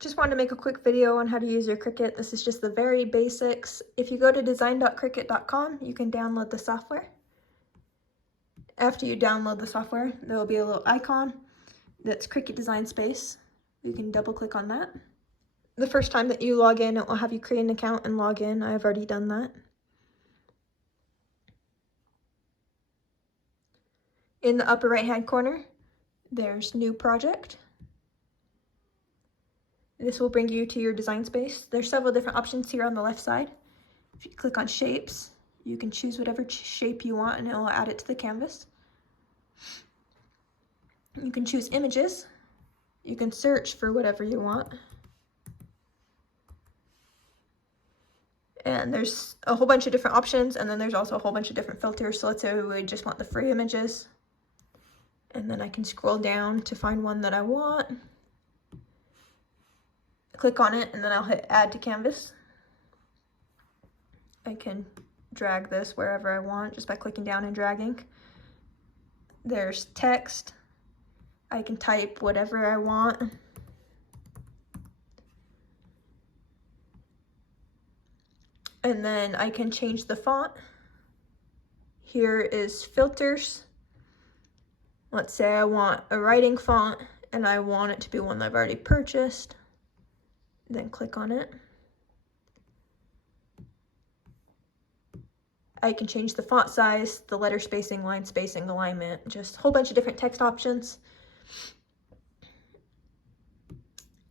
Just wanted to make a quick video on how to use your Cricut. This is just the very basics. If you go to design.cricut.com, you can download the software. After you download the software, there will be a little icon that's Cricut Design Space. You can double click on that. The first time that you log in, it will have you create an account and log in. I've already done that. In the upper right hand corner, there's New Project. This will bring you to your design space. There's several different options here on the left side. If you click on shapes, you can choose whatever shape you want and it will add it to the canvas. You can choose images. You can search for whatever you want. And there's a whole bunch of different options, and then there's also a whole bunch of different filters. So let's say we just want the free images. And then I can scroll down to find one that I want. Click on it, and then I'll hit add to canvas. I can drag this wherever I want just by clicking down and dragging. There's text. I can type whatever I want. And then I can change the font. Here is filters. Let's say I want a writing font and I want it to be one that I've already purchased. Then click on it. I can change the font size, the letter spacing, line spacing, alignment, just a whole bunch of different text options.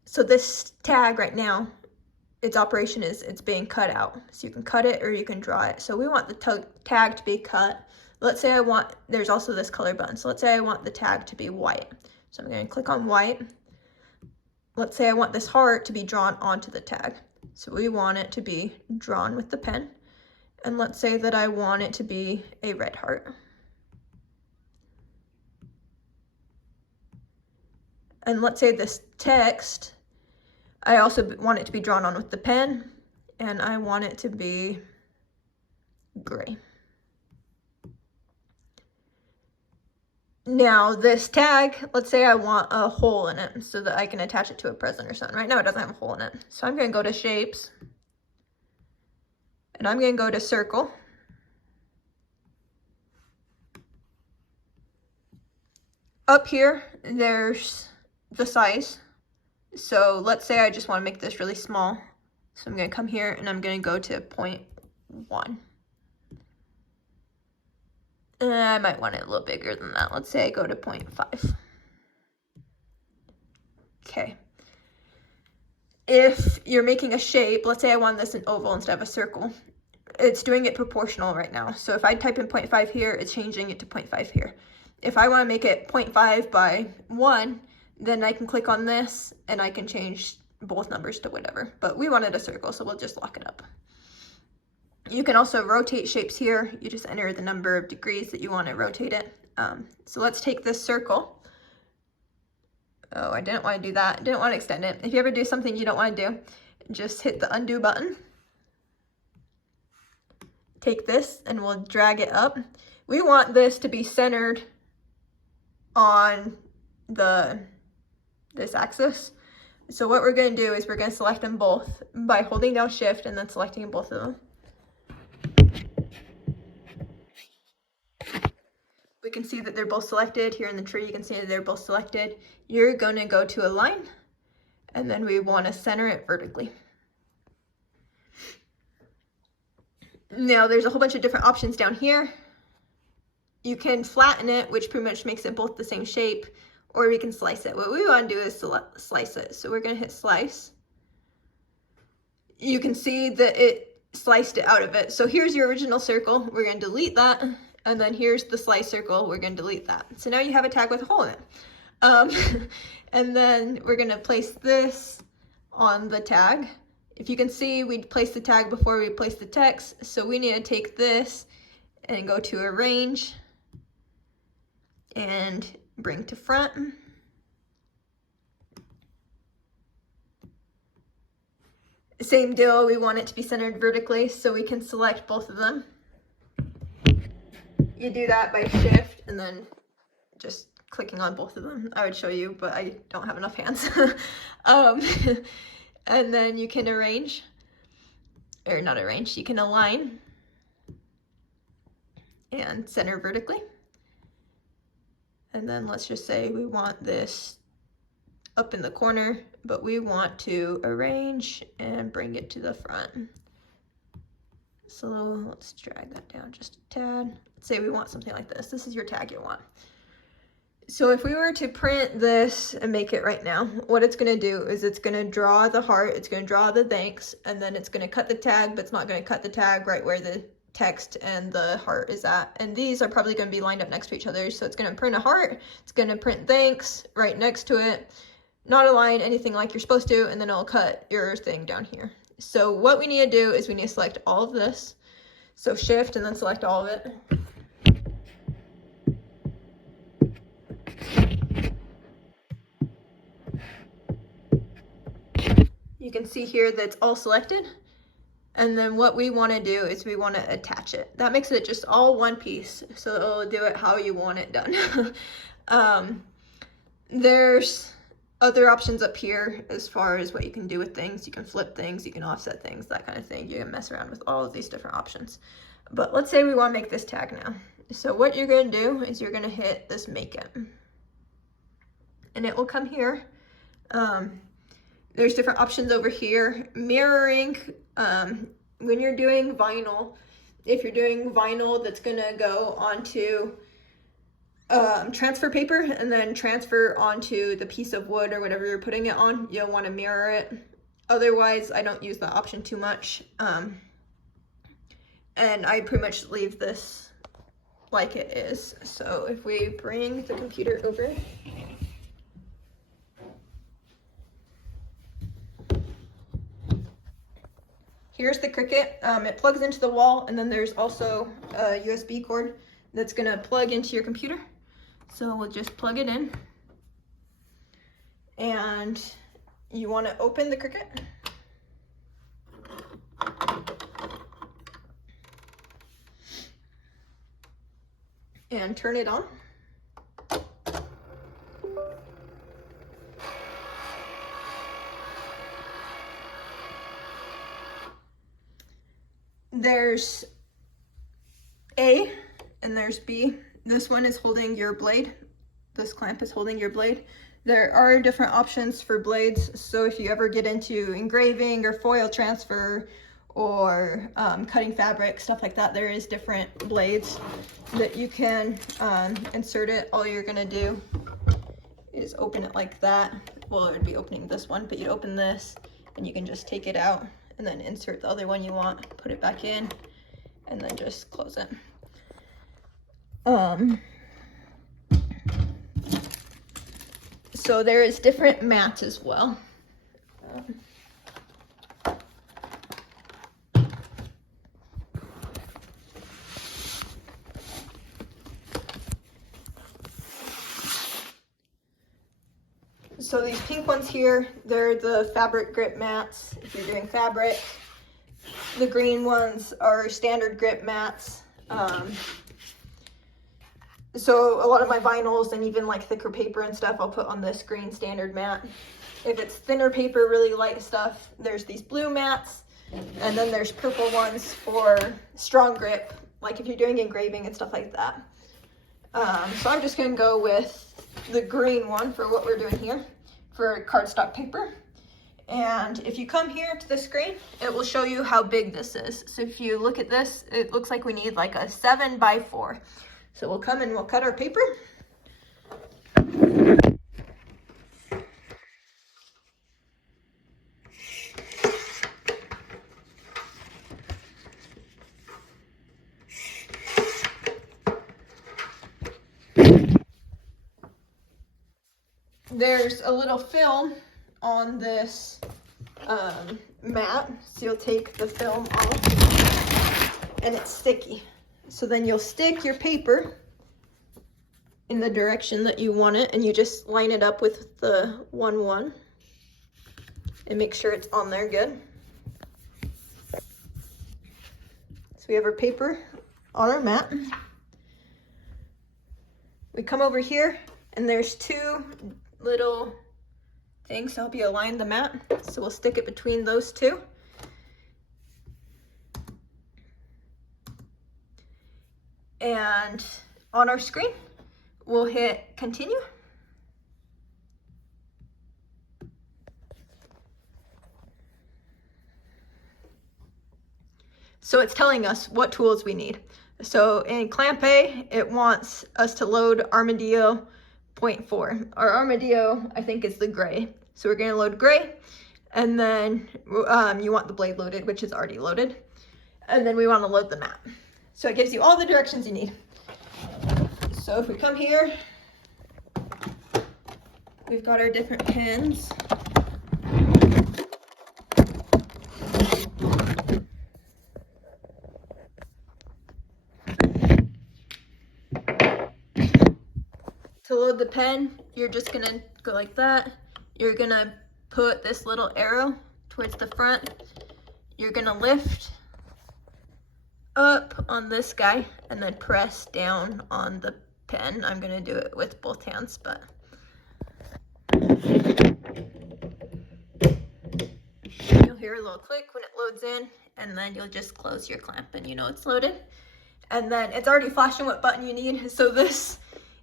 So this tag right now, its operation is it's being cut out. So you can cut it or you can draw it. So we want the tag to be cut. Let's say there's also this color button. So let's say I want the tag to be white. So I'm going to click on white. Let's say I want this heart to be drawn onto the tag. So we want it to be drawn with the pen. And let's say that I want it to be a red heart. And let's say this text, I also want it to be drawn on with the pen, and I want it to be gray. Now this tag, let's say I want a hole in it so that I can attach it to a present or something. Right now it doesn't have a hole in it. So I'm going to go to shapes and I'm going to go to circle. Up here, there's the size. So let's say I just want to make this really small. So I'm going to come here and I'm going to go to 0.1. I might want it a little bigger than that. Let's say I go to 0.5. Okay. If you're making a shape, let's say I want this an oval instead of a circle, it's doing it proportional right now. So if I type in 0.5 here, it's changing it to 0.5 here. If I want to make it 0.5 by 1, then I can click on this and I can change both numbers to whatever. But we wanted a circle, so we'll just lock it up. You can also rotate shapes here. You just enter the number of degrees that you want to rotate it. So let's take this circle. Oh, I didn't want to do that. Didn't want to extend it. If you ever do something you don't want to do, just hit the undo button. Take this and we'll drag it up. We want this to be centered on this axis. So what we're going to do is we're going to select them both by holding down shift and then selecting both of them. We can see that they're both selected. Here in the tree, you can see that they're both selected. You're going to go to align, and then we want to center it vertically. Now, there's a whole bunch of different options down here. You can flatten it, which pretty much makes it both the same shape, or we can slice it. What we want to do is slice it. So we're going to hit slice. You can see that it sliced it out of it. So here's your original circle. We're going to delete that. And then here's the slice circle. We're going to delete that. So now you have a tag with a hole in it. And then we're going to place this on the tag. If you can see, we placed the tag before we placed the text. So we need to take this and go to arrange and bring to front. Same deal, we want it to be centered vertically, so we can select both of them. You do that by shift and then just clicking on both of them. I would show you, but I don't have enough hands. And then you can arrange, or not arrange, you can align and center vertically. And then let's just say we want this up in the corner, but we want to arrange and bring it to the front. So let's drag that down just a tad. Let's say we want something like this. This is your tag you want. So if we were to print this and make it right now, what it's gonna do is it's gonna draw the heart, it's gonna draw the thanks, and then it's gonna cut the tag, but it's not gonna cut the tag right where the text and the heart is at. And these are probably gonna be lined up next to each other. So it's gonna print a heart, it's gonna print thanks right next to it, not align anything like you're supposed to, and then it'll cut your thing down here. So what we need to do is we need to select all of this. So shift and then select all of it. You can see here that it's all selected. And then what we want to do is we want to attach it. That makes it just all one piece. So it'll do it how you want it done. There's other options up here as far as what you can do with things. You can flip things, you can offset things, that kind of thing. You can mess around with all of these different options. But let's say we want to make this tag now. So what you're going to do is you're going to hit this make it. And it will come here. There's different options over here. Mirroring, when you're doing vinyl, if you're doing vinyl that's gonna go onto transfer paper and then transfer onto the piece of wood or whatever you're putting it on, you'll want to mirror it. Otherwise, I don't use that option too much. And I pretty much leave this like it is. So if we bring the computer over, here's the Cricut. It plugs into the wall, and then there's also a USB cord that's gonna plug into your computer. So we'll just plug it in. And you wanna open the Cricut. And turn it on. There's A and there's B. This one is holding your blade. This clamp is holding your blade. There are different options for blades. So if you ever get into engraving or foil transfer or cutting fabric, stuff like that, there is different blades that you can insert it. All you're gonna do is open it like that. Well, it would be opening this one, but you'd open this and you can just take it out and then insert the other one you want, put it back in, and then just close it. So there is different mats as well. So these pink ones here, they're the fabric grip mats if you're doing fabric. The green ones are standard grip mats. So a lot of my vinyls and even like thicker paper and stuff, I'll put on this green standard mat. If it's thinner paper, really light stuff, there's these blue mats. And then there's purple ones for strong grip, like if you're doing engraving and stuff like that. So I'm just gonna go with the green one for what we're doing here for cardstock paper. And if you come here to the screen, it will show you how big this is. So if you look at this, it looks like we need like a 7x4. So we'll come and we'll cut our paper. There's a little film on this mat, so you'll take the film off and it's sticky. So then you'll stick your paper in the direction that you want it, and you just line it up with the 1-1 and make sure it's on there good. So we have our paper on our mat. We come over here And there's two little things to help you align the mat. So we'll stick it between those two. And on our screen, we'll hit continue. So it's telling us what tools we need. So in clamp A, it wants us to load Armadillo 0.4. Our Armadillo, I think, is the gray. So we're gonna load gray, and then you want the blade loaded, which is already loaded. And then we wanna load the mat. So it gives you all the directions you need. So if we come here, we've got our different pins. To load the pen, you're just gonna go like that. You're gonna put this little arrow towards the front. You're gonna lift up on this guy and then press down on the pen. I'm gonna do it with both hands, but you'll hear a little click when it loads in, and then you'll just close your clamp and you know it's loaded. And then it's already flashing what button you need. So this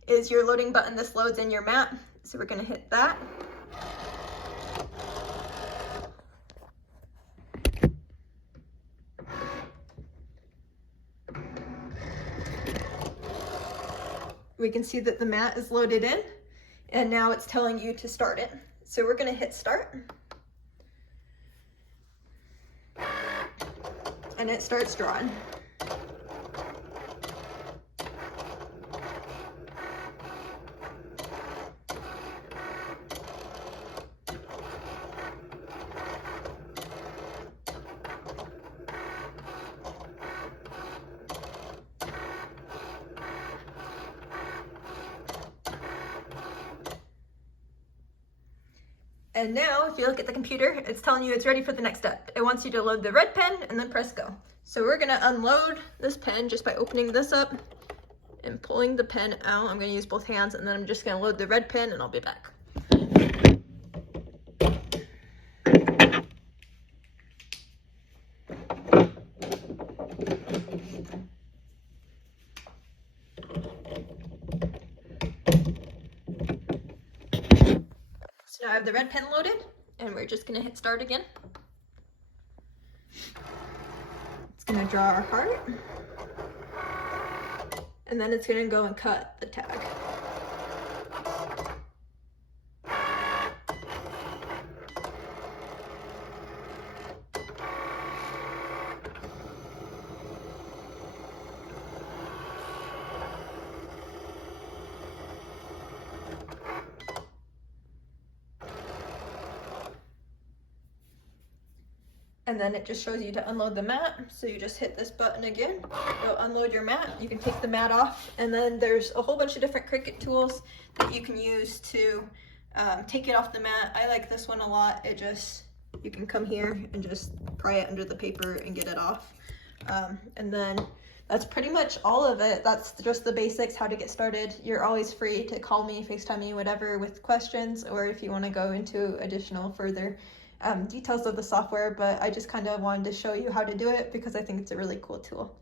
is your loading button. This loads in your mat. So we're gonna hit that. We can see that the mat is loaded in, and now it's telling you to start it. So we're gonna hit start. And it starts drawing. And now, if you look at the computer, it's telling you it's ready for the next step. It wants you to load the red pen and then press go. So we're gonna unload this pen just by opening this up and pulling the pen out. I'm gonna use both hands, and then I'm just gonna load the red pen and I'll be back. So now I have the red pen loaded, and we're just gonna hit start again. It's gonna draw our heart, and then it's gonna go and cut the tag. And then it just shows you to unload the mat. So you just hit this button again, it'll unload your mat. You can take the mat off, and then there's a whole bunch of different Cricut tools that you can use to take it off the mat. I like this one a lot. It just, you can come here and just pry it under the paper and get it off. And then that's pretty much all of it. That's just the basics, how to get started. You're always free to call me, FaceTime me, whatever, with questions, or if you want to go into additional further details of the software, but I just kind of wanted to show you how to do it because I think it's a really cool tool.